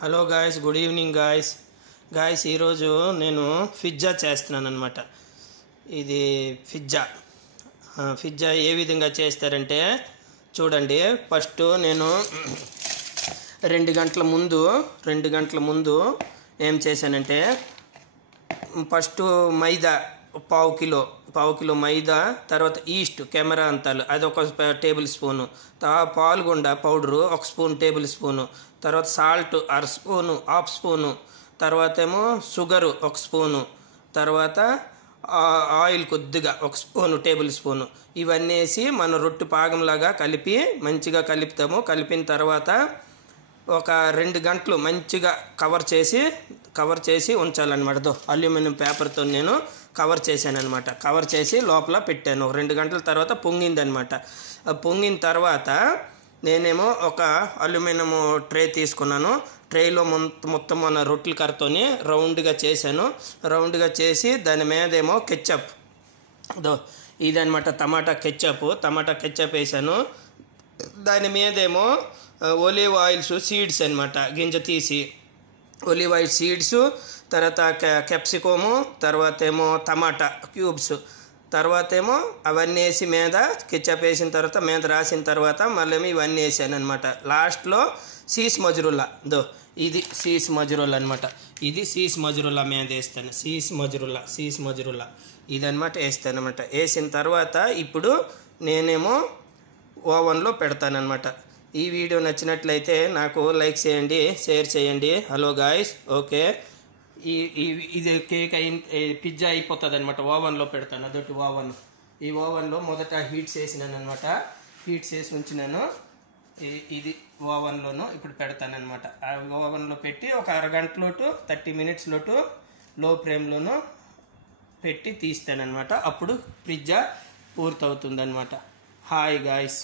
Hello guys, good evening guys. ఈరోజు నేను pizza చేస్తున్నాను అనమాట. ఇది పిజ్జా ఏ విధంగా చేస్తారంటే చూడండి. ఫస్ట్ నేను 2 గంటల ముందు ఏం చేశానంటే, ఫస్ట్ మైదా పావు కిలో మైదా, తర్వాత ఈస్ట్ కెమెరా అంతాలు అది 1 టేబుల్ స్పూను, పాల్గొండ పౌడరు 1 స్పూన్ టేబుల్ స్పూను, తర్వాత సాల్ట్ 1/2 స్పూను, హాఫ్ స్పూను, తర్వాత ఏమో షుగరు 1 స్పూను, తర్వాత ఆయిల్ కొద్దిగా 1 స్పూను టేబుల్ స్పూను, ఇవన్నీ వేసి మనం రొట్టె పాకంలాగా కలిపి మంచిగా కలుపుతాము. కలిపిన తర్వాత ఒక 2 గంటలు మంచిగా కవర్ చేసి ఉంచాలన్నమాట. అల్యూమినియం పేపర్తో నేను కవర్ చేశాను అనమాట. కవర్ చేసి లోపల పెట్టాను. 2 గంటల తర్వాత పొంగిందనమాట. పొంగిన తర్వాత నేనేమో ఒక అల్యూమినియం ట్రే తీసుకున్నాను. ట్రేలో మొత్తం మన రొట్టెల కర్రతోని రౌండ్గా చేశాను. రౌండ్గా చేసి దాని మీదేమో కెచ్చప్, ఇదనమాట టమాటా కెచ్చప్ వేసాను. దాని మీదేమో ఒలివ్ ఆయిల్స్ సీడ్స్ అనమాట, గింజ తీసి ఒలివ్ ఆయిల్ సీడ్స్, తర్వాత క్యాప్సికము, తర్వాత ఏమో టమాటా క్యూబ్స్, తర్వాత ఏమో అవన్నీ వేసి మీద కెచ్చప్ వేసిన తర్వాత మీద రాసిన తర్వాత మళ్ళీ ఇవన్నీ వేసాను అనమాట. లాస్ట్లో సీస్ మజరుల్లా, ఇది సీస్ మజరుల్లా అనమాట. ఇది సీస్ మజరుల్లా మీద వేస్తాను. సీస్ మజరుల్లా ఇదనమాట వేస్తాను అనమాట. వేసిన తర్వాత ఇప్పుడు నేనేమో ఓవెన్లో పెడతానమాట. ఈ వీడియో నచ్చినట్లయితే నాకు లైక్ చేయండి, షేర్ చేయండి. Hello guys, okay. ఇది పిజ్జా అయిపోతుంది అనమాట. ఓవెన్లో పెడతాను. అదొకటి ఓవెన్. ఈ ఓవెన్లో మొదట హీట్ చేసినాను అనమాట. హీట్ చేసి ఉంచినాను. ఇది ఓవెన్లోను ఇప్పుడు పెడతానమాట. ఆ ఓవెన్లో పెట్టి ఒక 1/2 గంట లోటు 30 మినిట్స్ లోటు లో ఫ్లేమ్లోను పెట్టి తీస్తానమాట. అప్పుడు పిజ్జా పూర్తవుతుంది అనమాట. Hi guys.